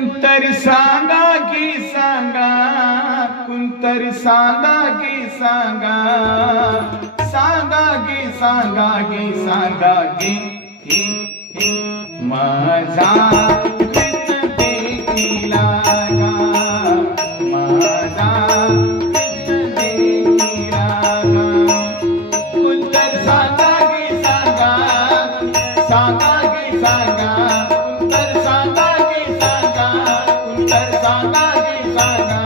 कुंतरी सांगा की सांगा, कुंतरी सांगा की सांगा, सांगा की सांगा की सांगा की माझा कृष्ण देखिला का, माझा कृष्ण देखिला का. कुंतर सांगा की सांगा, सांगा की सांगा, कुंतर सांगा की सांगा, कुंतर सांगा की सांगा,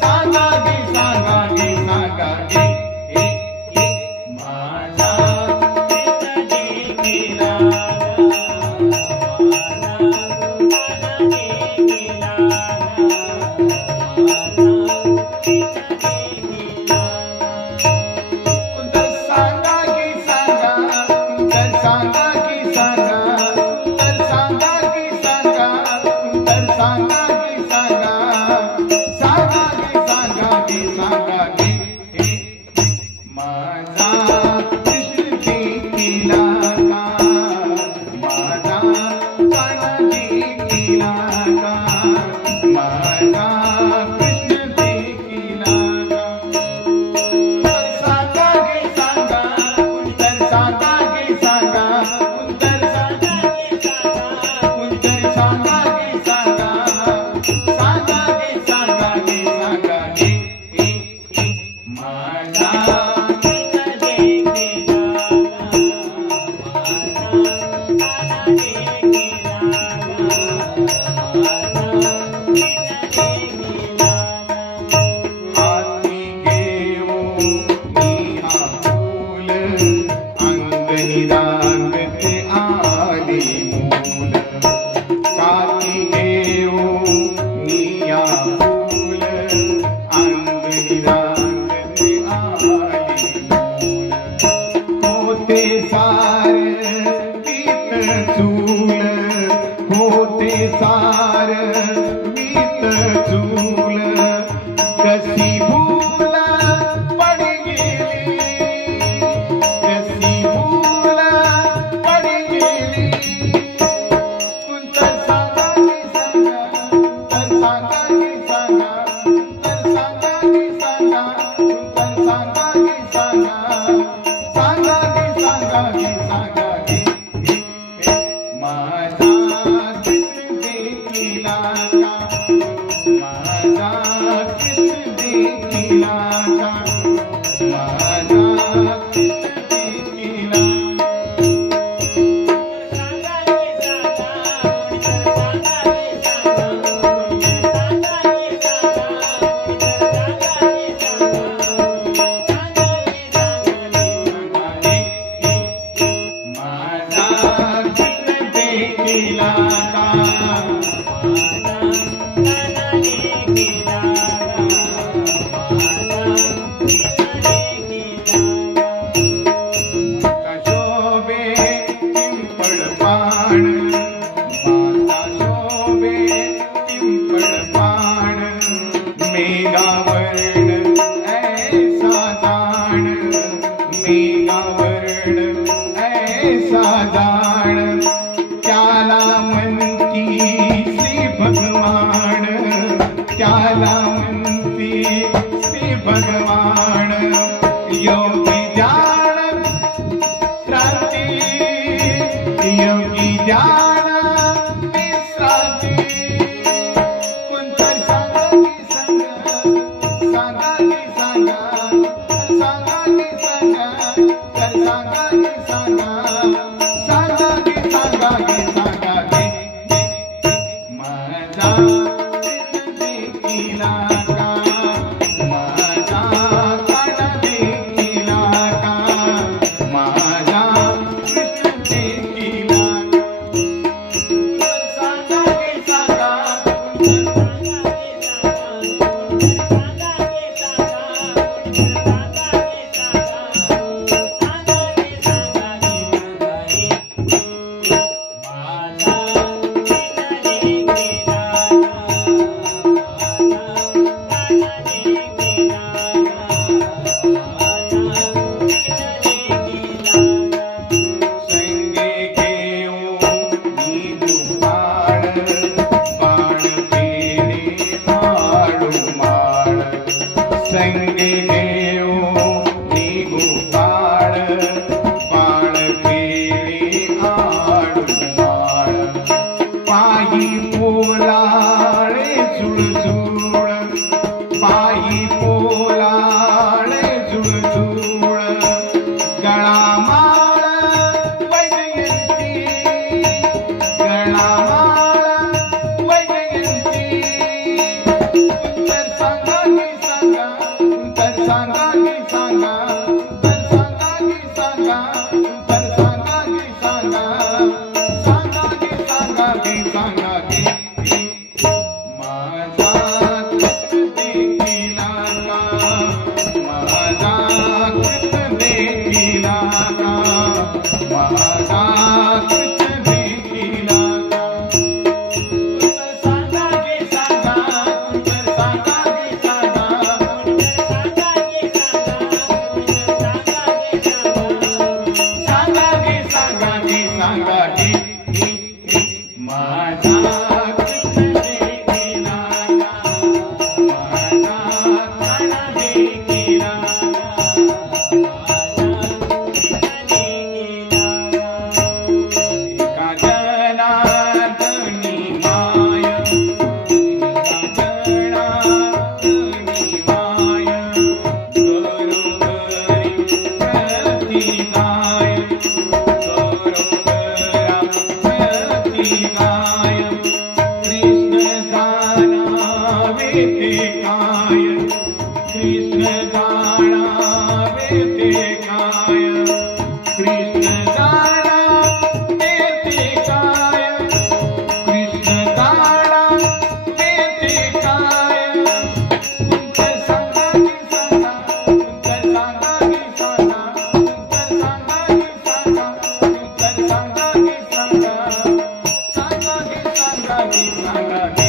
सांगा की सांगा की सांगा की माझा कृष्ण देखिला सार मीत चूल कशी भूल पडी गेली, कशी भूल पडी गेली. कुंतर सांगा की सांगा, कुंतर सांगा की सांगा, कुंतर सांगा की सांगा, कुंतर सांगा की सांगा, सांगा की सांगा की सांगा की माझा जाण त्याला म्हणती श्री भगवान, त्याला म्हणती श्री भगवान. योगी ज्ञान विश्रांती, योगी ज्ञान विश्रांती. कुंतर सांगा की सांगा, सांगा की सांगा, सांगा की सांगा, तर सांगा की सांगा, सांगा की सांगा की सांगा की माझा कृष्ण देखिला का, माझा काना देखिला का, माझा कृष्ण देखिला का. सांगा की सांगा, पायी पोलाळे झुळझुळ पायी पोलाळे झुळझुळ गळामाळ वैजयंती गळामाळ वैजयंती उत्तर सांगा की सांगा उत्तर सांगा की सांगा उत्तर सांगा की सांगा उत्तर सांगा की सांगा सांगा की सांगा की सांगा की माझा कृत देखिला का माझा कृत देखिला का माझा कृत देखिला का उत्तर सांगा की सांगा उत्तर सांगा की सांगा सांगा की सांगा की सांगा की माझा कृष्ण देखिला का माझा प्राण देखिला एका जनार्दनी माय एका जनार्दनी माय घरोघरी प्रतिगाय घरोघरा प्रतिगाय कृष्ण जाणावे ते काय कृष्ण जाणावे ते काय कृष्ण जाणावे ते काय कृष्ण जाणावे ते काय उत्तर सांगा की सांगा उत्तर सांगा की सांगा उत्तर सांगा की सांगा उत्तर सांगा की सांगा सांगा की सांगा की सांगा की